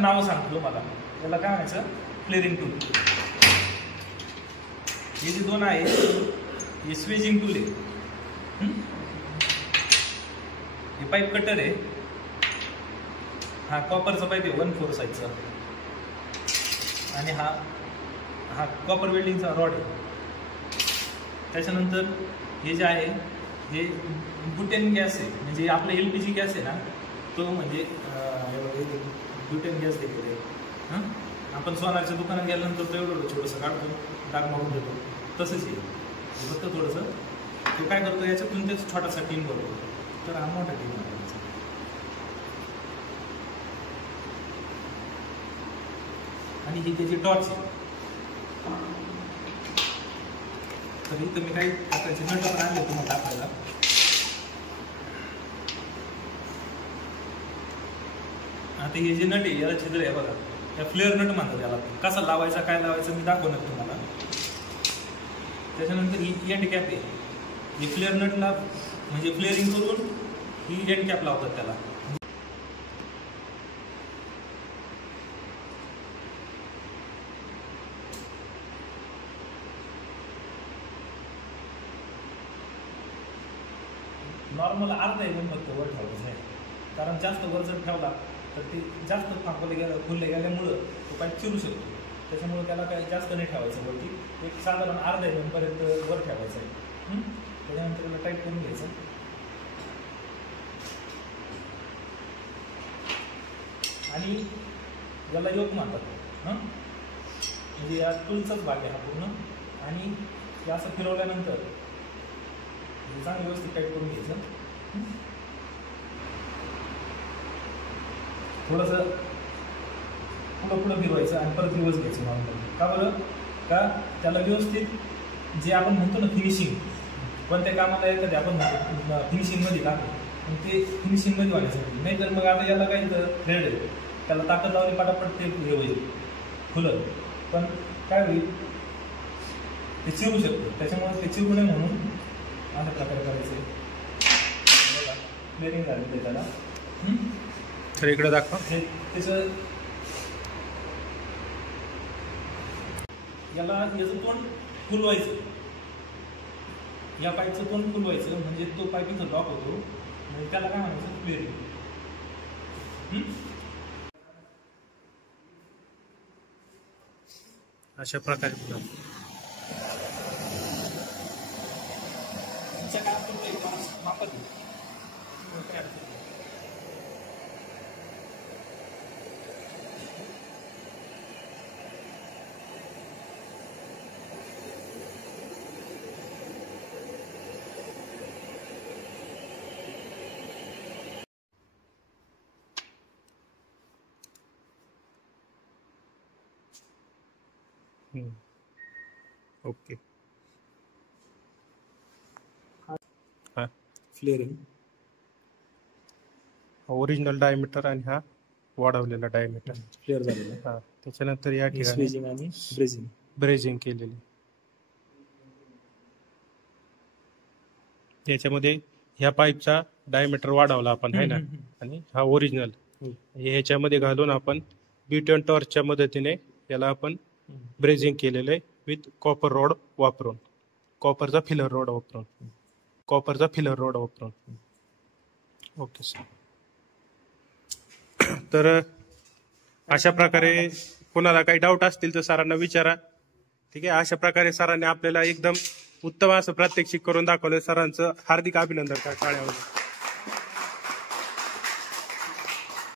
नाव सांगतो तुम्हाला. याला काय म्हणायचं, फ्लेअरिंग टूल. हे जे दोन आहे हे स्वेजिंग टूल आहे. हे पाईप कटर आहे. हा कॉपरचा पाईप आहे 1/4 साईजचा. आणि हा कॉपर वेल्डिंगचा रॉड आहे. त्याच्यानंतर हे जे आहे हे ब्युटेन गॅस आहे, म्हणजे आपला LPG गॅस आहे ना तो, म्हणजे ब्युटेन गॅस देखील आहे. आपण सोनारच्या दुकानात गेल्यानंतर तो एवढं छोटंसं काढतो, डाग मारून देतो, तसंच आहे. फक्त थोडंसं तो काय करतो, याच्यातून तेच छोटासा टीम बनवतो. तर हा मोठा टीम आहे. आणि ही त्याची टॉर्च आहे. तर इथं मी काही प्रकारचे नट पण आणले तुम्हाला दाखवायला. आता हे जे नट आहे याला छिद्र आहे बघा, त्या फ्लेअर नट म्हणतात याला. कसा लावायचा काय लावायचं मी दाखवणार तुम्हाला. त्याच्यानंतर ही एंड कॅप आहे. ही फ्लेअर नटला म्हणजे फ्लेअरिंग करून ही एंड कॅप लावतात त्याला. नॉर्मल अर्धा एकदम फक्त वर ठेवायचं आहे, कारण जास्त वर जर ठेवला तर ते जास्त खुलले गेल्यामुळं तो पाईप चिरू शकतो. त्याच्यामुळे त्याला काही जास्त नाही ठेवायचं वरती. एक साधारण अर्धा पर्यंत वर ठेवायचं आहे. त्याच्यानंतर त्याला टाईट करून घ्यायचं. आणि याला योक म्हणतात. म्हणजे या टूलचाच भाग आहे हा पूर्ण. आणि हे असं फिरवल्यानंतर चांगलं व्यवस्थित टाईट करून घ्यायचं. थोडंसं पुढं फिरवायचं आणि परत रिवर्स घ्यायचं नॉर्मल. का बरं, का त्याला व्यवस्थित जे आपण म्हणतो ना फिनिशिंग, कोणत्या कामाला एखाद्या आपण म्हणतो फिनिशिंगमध्ये टाकतो, ते फिनिशिंगमध्ये व्हायसाठी. नाही तर मग आता याला काही थ्रेड आहे, त्याला ताकद लावली पटापट ते हे होईल खुलं, पण काय होईल ते चिरू शकतो. त्याच्यामुळे ते चिरू नये म्हणून अशा प्रकारे करायचं. बघा क्लिअरिंग झाली ते त्याला. तर इकडे दाखवा. त्याचं याचं तोंड फुलवायचं. या पाईपचं तोंड फुलवायचं म्हणजे तो पाईप इथं लॉक होतो. म्हणजे त्याला काय म्हणायचं, क्लिअरिंग. अशा प्रकारे ओके. हा फ्लेअरिंग ओरिजिनल डायमीटर आणि हा वाढवलेला डायमीटर फ्लेअर झालेला. हा त्याच्यानंतर या ठिकाणी स्वेजिंग आणि ब्रेजिंग केलेली. त्याच्यामध्ये ह्या पाईपचा डायमीटर वाढवला आपण आहे ना, आणि हा ओरिजिनल ह्याच्यामध्ये घालून आपण ब्युटेन टॉर्चच्या मदतीने याला आपण ब्रेजिंग केलेलं आहे विथ कॉपर रॉड वापरून, कॉपरचा फिलर रॉड वापरून. Okay sir. तर अशा प्रकारे कोणाला काही डाऊट असतील तर सरांना विचारा. ठीक आहे. अशा प्रकारे सरांनी आपल्याला एकदम उत्तम असं प्रात्यक्षिक करून दाखवलं. सरांचं हार्दिक अभिनंदन काळ्यावर.